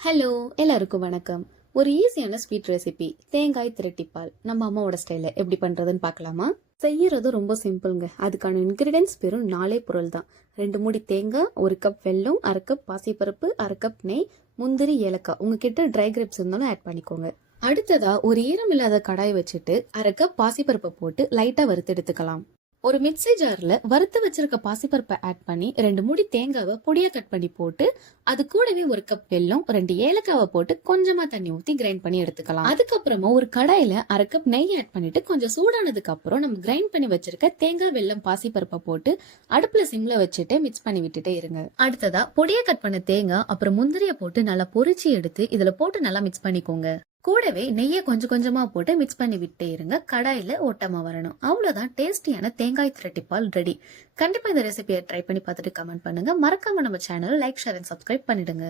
Hello, எல்லாருக்கும் வணக்கம். ஒரு ஈஸியான ஸ்வீட் ரெசிபி தேங்காய் திரட்டிப்பால் நம்ம அம்மாவோட ஸ்டைல எப்படி பண்றதுன்னு பார்க்கலாமா? செய்யறது ரொம்ப சிம்பிள்ங்க. அதுக்கான இன்கிரீடியன்ஸ் வெறும் 4 பொருள் தான். 2 மூடி தேங்காய், 1 கப் வெல்லம், 1/2 கப் பாசிப்பருப்பு, 1/2 கப் நெய், முந்திரி, ஏலக்காய். உங்ககிட்ட ட்ரை கிரேப்ஸ் இருந்தாலும் ஆட் பண்ணிக்கோங்க. அடுத்ததா ஒரு ஈரம் இல்லாத கடாய் வச்சுட்டு 1/2 கப் பாசிப்பருப்பை போட்டு லைட்டா வறுத்து எடுத்துக்கலாம். ஒரு மிக்ஸி ஜார்ல வறுத்து வச்சிருக்க பாசிப்பருப்பை ஆட் பண்ணி 2 மூடி தேங்காவை பொடியா கட் பண்ணி போட்டு அது கூடவே 1 கப் வெல்லம், 2 ஏலக்காவை போட்டு கொஞ்சமா தண்ணி ஊத்தி கிரைண்ட் பண்ணி எடுத்துக்கலாம். அதுக்கப்புறமா ஒரு கடாயில 1/2 கப் நெய் ஆட் பண்ணிட்டு கொஞ்சம் சூடானதுக்கு அப்புறம் நம்ம கிரைண்ட் பண்ணி வச்சிருக்க தேங்காய், வெல்லம், பாசிப்பருப்பை போட்டு அடுப்புல சிம்ல வச்சுட்டு மிக்ஸ் பண்ணி விட்டுட்டே இருங்க. அடுத்ததா பொடியா கட் பண்ண தேங்காய் அப்புறம் முந்திரிய போட்டு நல்லா பொரிச்சு எடுத்து இதுல போட்டு நல்லா மிக்ஸ் பண்ணிக்கோங்க. கூடவே நெய்யை கொஞ்சம் கொஞ்சமா போட்டு மிக்ஸ் பண்ணி விட்டே இருங்க. கடாயில ஓட்டமா வரணும். அவ்வளவுதான், டேஸ்டியான தேங்காய் திரட்டிப்பால் ரெடி. கண்டிப்பா இந்த ரெசிபியை ட்ரை பண்ணி பார்த்துட்டு கமெண்ட் பண்ணுங்க. மறக்காம நம்ம channel like, share and subscribe பண்ணிடுங்க.